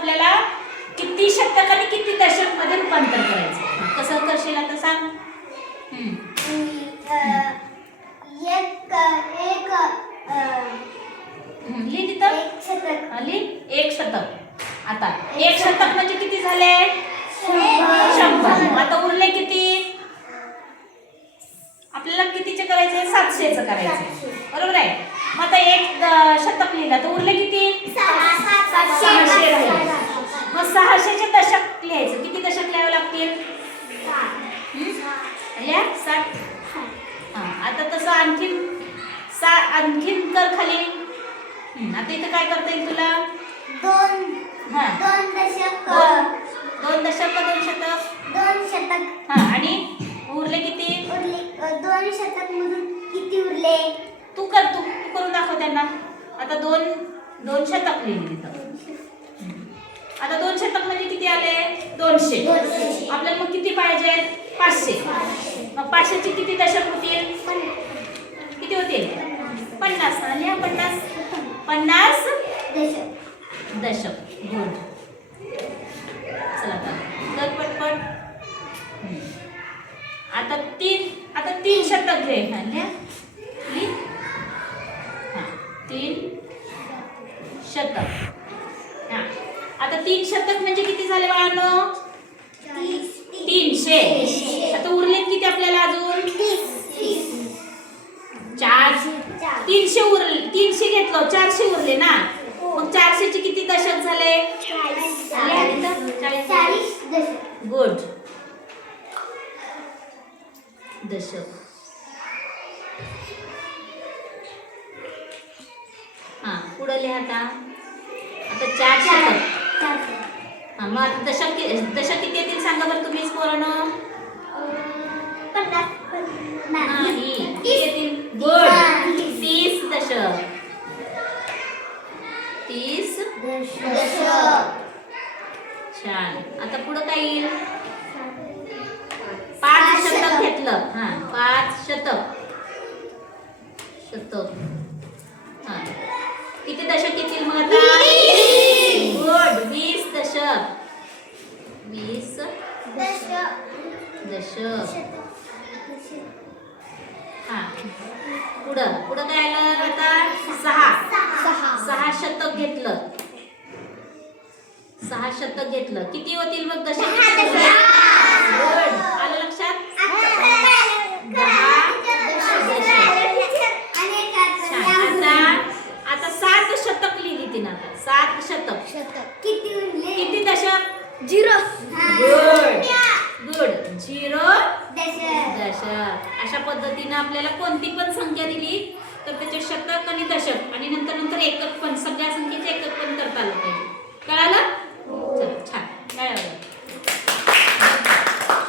आपल्याला किती शतक आणि किती दशकमध्ये रूपांतर करायचं? कसं करशील आता सांग. लिह तिथं. एक शतक. लिह. एक शतक. आता एक शतक म्हणजे किती झाले? शंभर. आता उरले किती? आपल्याला कितीचे करायचे? सातशेचं करायचे. बरोबर आहे. मग आता एक शतक लिहिलं. तर उरले किती सहाशे राहिले मग सहाशेचे दशक लिहायचं किती दशक लिहावे लागतील सात हा. आता तसं आणखीन सा आणखीन कर खाली. आता इथं काय करता येईल तुला? दोन हा. दोन दशक दोन दशक दोन शतक? दोन शतक. हा आणि उरले किती? उरले दोन शतक मधून किती उरले? तू कर तू तू करून दाखव त्यांना. आता दोन दोन शतक लिहिली तिथं. आता दोन शतक म्हणजे किती आले? दोनशे. आपल्याला मग किती पाहिजे? पाचशे. मग पाचशेचे किती दशक होतील किती होतील पन्नास. लिहा पन्नास. पन्नास दशक. दशक. गुड. चला आता. कर पटपट. आता तीन आता तीन शतक घे. हा लिहा. हा तीन शतक हा. आता तीन शतक म्हणजे किती झाले बाळांनो? तीनशे आता उरले किती आपल्याला अजून तीस तीस चार चार तीनशे उरले तीनशे घेतलं चारशे उरले ना? मग चारशेचे किती दशक झाले? गुड. दशक. हा पुढं लिहा आता. आता चार शतक चार हा मग आता दशक कि- दशक किती येतील सांगा बरं तुम्हीच पोरानं छान. आता पुढं काय येईल? पाच शतक घेतलं. हा पाच शतक. शतक. हा. किती दशक येतील मग आता? गुड. वीस दशक. वीस दशक दशक. हा. पुढं. पुढं काय आलं आता? सहा. सहा. सहा शतक घेतलं. सहा शतक घेतलं. किती होतील मग दशक? आलं लक्षात? आता आता सात शतक लिहिली तिनं आता. सात शतक. किती उरले किती दशक? झिरो. गुड. गुड. झिरो दशक. दशक. अशा पद्धतीनं आपल्याला कोणती पण संख्या दिली तर त्याचे शतक आणि दशक. आणि नंतर नंतर एकक पण. सगळ्या संख्येचे एकक